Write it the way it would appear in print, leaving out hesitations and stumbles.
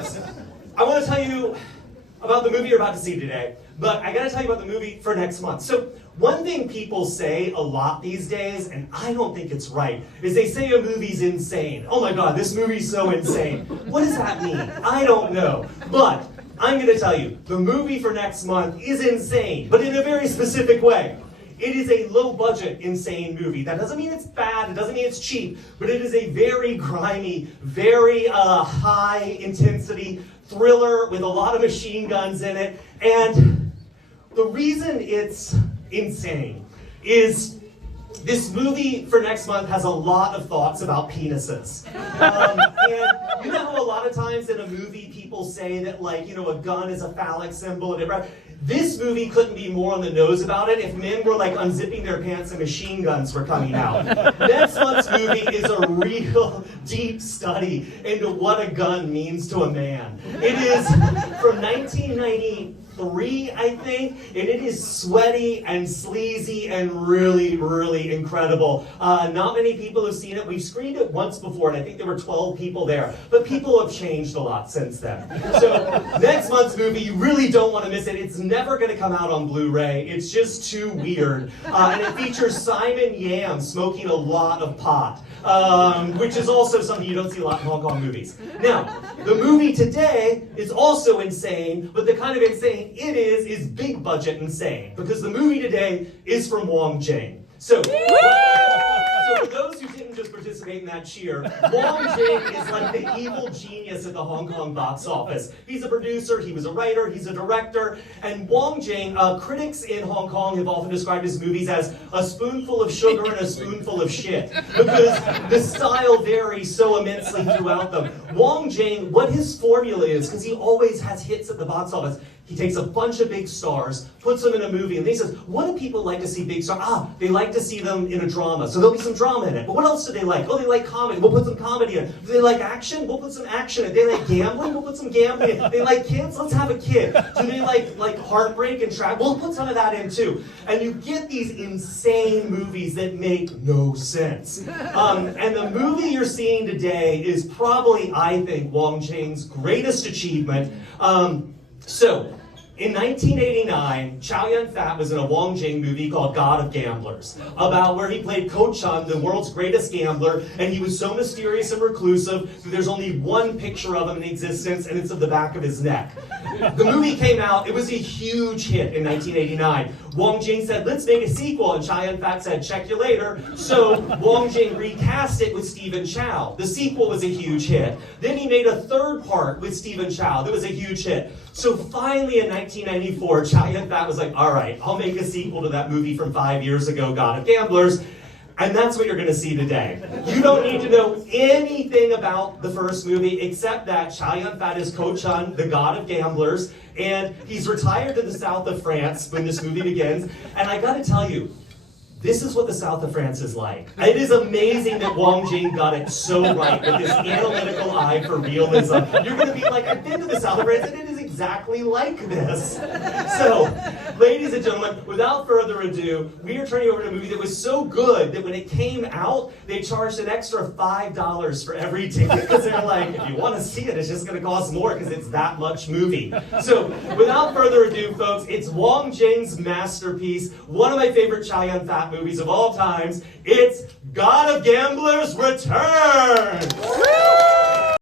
folks, I want to tell you about the movie you're about to see today, but I got to tell you about the movie for next month. So one thing people say a lot these days, and I don't think it's right, is they say a movie's insane. Oh my God, this movie's so insane. What does that mean? I don't know. But I'm going to tell you, the movie for next month is insane, but in a very specific way. It is a low-budget, insane movie. That doesn't mean it's bad, it doesn't mean it's cheap, but it is a very grimy, very high-intensity thriller with a lot of machine guns in it. And the reason it's insane is this movie for next month has a lot of thoughts about penises. And you know how a lot of times in a movie people say that, like, you know, a gun is a phallic symbol and everything. This movie couldn't be more on the nose about it if men were like unzipping their pants and machine guns were coming out. Next month's movie is a real deep study into what a gun means to a man. It is from 1993, I think, and it is sweaty and sleazy and really, really incredible. Not many people have seen it. We've screened it once before, and I think there were 12 people there, but people have changed a lot since then. So next month's movie, you really don't want to miss it. It's never going to come out on Blu-ray. It's just too weird. And it features Simon Yam smoking a lot of pot, which is also something you don't see a lot in Hong Kong movies. Now, the movie today is also insane, but the kind of insane it is big budget insane, because the movie today is from Wong Jing. So for those who didn't just participate in that cheer, Wong Jing is like the evil genius at the Hong Kong box office. He's a producer, he was a writer, he's a director, and Wong Jing, critics in Hong Kong have often described his movies as a spoonful of sugar and a spoonful of shit, because the style varies so immensely throughout them. Wong Jing, what his formula is, because he always has hits at the box office, he takes a bunch of big stars, puts them in a movie, and then he says, what do people like to see big stars? They like to see them in a drama, so there'll be some drama in it. But what else do they like? Oh, they like comedy. We'll put some comedy in it. Do they like action? We'll put some action in it. They like gambling? We'll put some gambling in it. They like kids? Let's have a kid. Do they like heartbreak and tragedy? We'll put some of that in too. And you get these insane movies that make no sense. And the movie you're seeing today is probably, I think, Wong Jing's greatest achievement. In 1989, Chow Yun-fat was in a Wong Jing movie called God of Gamblers, about where he played Ko Chun, the world's greatest gambler, and he was so mysterious and reclusive that there's only one picture of him in existence, and it's of the back of his neck. The movie came out, it was a huge hit in 1989. Wong Jing said, let's make a sequel, and Chow Yun-fat said, check you later. So Wong Jing recast it with Stephen Chow. The sequel was a huge hit. Then he made a third part with Stephen Chow. That was a huge hit. So finally in 1994, Chow Yun-fat was like, all right, I'll make a sequel to that movie from 5 years ago, God of Gamblers. And that's what you're going to see today. You don't need to know anything about the first movie except that Chow Yun-fat is Ko Chun, the God of Gamblers, and he's retired to the south of France when this movie begins. And I got to tell you, this is what the south of France is like. It is amazing that Wong Jing got it so right with this analytical eye for realism. You're going to be like, I've been to the south of France, and it is exactly like this. So, ladies and gentlemen, without further ado, we are turning over to a movie that was so good that when it came out, they charged an extra $5 for every ticket, because they're like, if you want to see it, it's just going to cost more because it's that much movie. So, without further ado, folks, it's Wong Jing's masterpiece, one of my favorite Chow Yun-fat movies of all times. It's God of Gamblers Return!